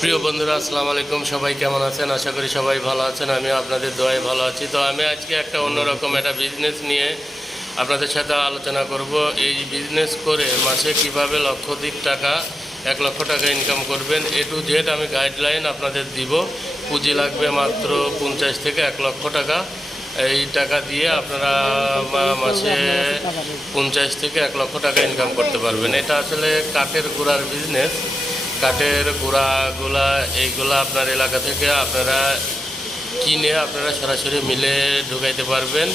প্রিয় বন্ধুরা, আসসালামু আলাইকুম। সবাই কেমন আছেন? আশা করি সবাই ভালো আছেন। আমি আপনাদের দোয়ায় ভালো আছি। তো আমি আজকে একটা অন্যরকম একটা বিজনেস নিয়ে আপনাদের সাথে আলোচনা করব। এই বিজনেস করে মাসে কীভাবে লক্ষাধিক টাকা, এক লক্ষ টাকা ইনকাম করবেন, এ টু জেড আমি গাইডলাইন আপনাদের দিব। পুঁজি লাগবে মাত্র পঞ্চাশ থেকে এক লক্ষ টাকা। এই টাকা দিয়ে আপনারা মাসে পঞ্চাশ থেকে এক লক্ষ টাকা ইনকাম করতে পারবেন। এটা আসলে কাঠের গুঁড়ার বিজনেস কাঠের গুঁড়াগুলা, এইগুলা আপনার এলাকা থেকে আপনারা কিনে আপনারা সরাসরি মিলে ঢুকাইতে পারবেন।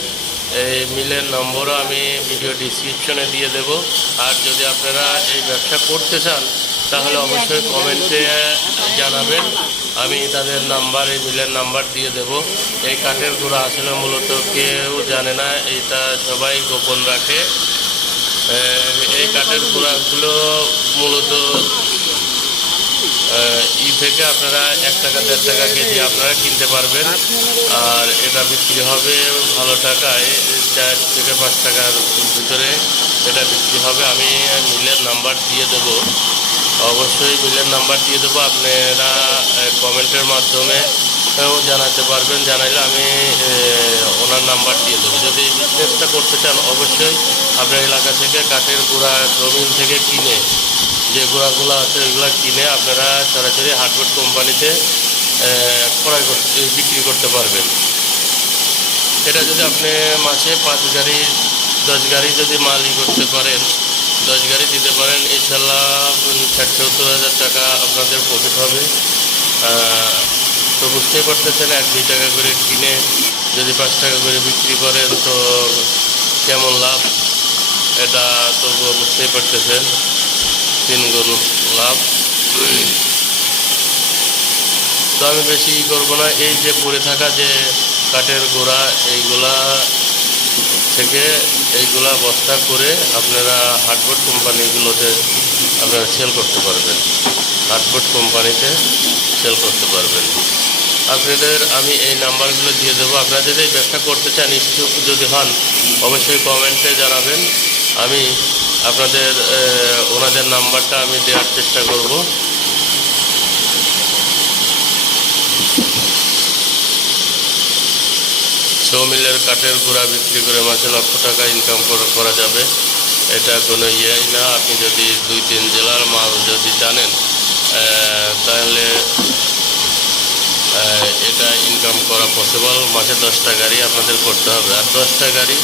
এই মিলের নম্বরও আমি ভিডিও ডিসক্রিপশনে দিয়ে দেব। আর যদি আপনারা এই ব্যবসা করতে চান, তাহলে অবশ্যই কমেন্টে জানাবেন। আমি তাদের নাম্বার, এই মিলের নাম্বার দিয়ে দেব। এই কাঠের গুঁড়া আসলে মূলত কেউ জানে না, এটা সবাই গোপন রাখে। এই কাঠের গুঁড়াগুলো মূলত ই থেকে আপনারা এক টাকা, দেড় টাকা কেজি আপনারা কিনতে পারবেন। আর এটা বিক্রি হবে ভালো টাকায়, চার থেকে পাঁচ টাকার ভিতরে এটা বিক্রি হবে। আমি মিলের নাম্বার দিয়ে দেব। অবশ্যই মিলের নাম্বার দিয়ে দেবো। আপনারা কমেন্টের মাধ্যমে জানাতে পারবেন। জানাইলে আমি ওনার নাম্বার দিয়ে দেবো। যদি বিজনেসটা করতে চান, অবশ্যই আপনার এলাকা থেকে কাঠের গুঁড়া, জমিন থেকে কিনে যে গুঁড়াগুলো আছে, ওইগুলো কিনে আপনারা সরাসরি হার্ডবোর্ড কোম্পানিতে ক্রয় করতে বিক্রি করতে পারবেন। এটা যদি আপনি মাসে পাঁচ গাড়ি, দশ গাড়ি যদি মাল ই করতে পারেন, দশ গাড়ি দিতে পারেন ইনশাল্লাহ ষাট, সত্তর হাজার টাকা আপনাদের প্রফিট হবে। তো বুঝতেই পারতেছেন, এক, দুই টাকা করে কিনে যদি পাঁচ টাকা করে বিক্রি করেন, তো কেমন লাভ? এটা তো বুঝতেই পারতেছেন। তিন গুণ লাভ। তো আমি বেশি ই করব না, এই যে পড়ে থাকা যে কাঠের গোড়া, এইগুলা থেকে এইগুলা বস্তা করে আপনারা হার্ডবোর্ড কোম্পানিগুলোতে আপনারা সেল করতে পারবেন। হার্ডবোর্ড কোম্পানিতে সেল করতে পারবেন। আপনাদের আমি এই নাম্বারগুলো দিয়ে দেবো। আপনারা যদি এই ব্যবসা করতে চান, ইচ্ছুক যদি হন, অবশ্যই কমেন্টে জানাবেন। আমি আপনাদের ওনাদের নাম্বারটা আমি দেওয়ার চেষ্টা করব। সৌমিলের কাঠের গুঁড়া বিক্রি করে মাসে লক্ষ টাকা ইনকাম করা- যাবে। এটা কোনো ইয়েই না, আপনি যদি দুই তিন জেলার মাল যদি জানেন তাহলে এটা ইনকাম করা পসিবল মাসে দশটা গাড়ি আপনাদের করতে হবে। আর দশটা গাড়ি,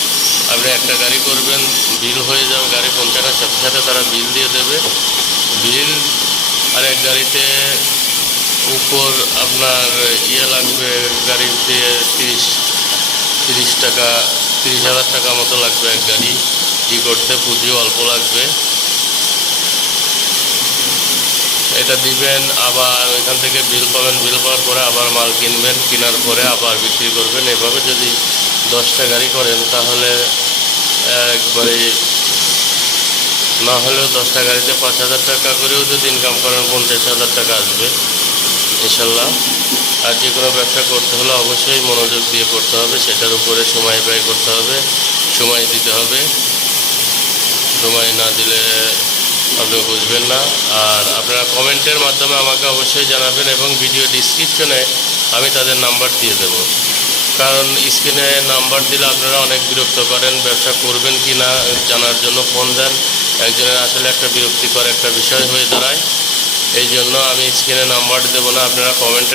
আপনি একটা গাড়ি করবেন বিল হয়ে যাবে গাড়ি পৌঁছানোর সাথে সাথে তারা বিল দিয়ে দেবে। বিল আর এক গাড়িতে উপর আপনার ইয়ে লাগবে গাড়িতে তিরিশ তিরিশ টাকা, তিরিশ হাজার টাকা মতো লাগবে এক গাড়ি। ই করতে পুঁজি অল্প লাগবে। এটা দিবেন, আবার ওইখান থেকে বিল পাবেন, বিল পাওয়ার পরে আবার মাল কিনবেন, কেনার পরে আবার বিক্রি করবেন। এভাবে যদি দশটা গাড়ি করেন, তাহলে একবারে না হলেও দশটা গাড়িতে পাঁচ হাজার টাকা করেও যদি ইনকাম করেন পঞ্চাশ হাজার টাকা আসবে, ইনশাল্লাহ। আর যে কোনো ব্যবসা করতে হলে অবশ্যই মনোযোগ দিয়ে করতে হবে, সেটার উপরে সময় ব্যয় করতে হবে, সময় দিতে হবে। সময় না দিলে আপনি বুঝবেন না। আর আপনারা কমেন্টের মাধ্যমে আমাকে অবশ্যই জানাবেন এবং ভিডিও ডিসক্রিপশনে আমি তাদের নাম্বার দিয়ে দেব। কারণ স্ক্রিনে নাম্বার দিলে আপনারা অনেক বিরক্ত করেন, ব্যবসা করবেন কি না জানার জন্য ফোন দেন। একজনের আসলে একটা বিরক্তিকর একটা বিষয় হয়ে দাঁড়ায়। এই জন্য আমি স্ক্রিনে নাম্বার দেবো না, আপনারা কমেন্টে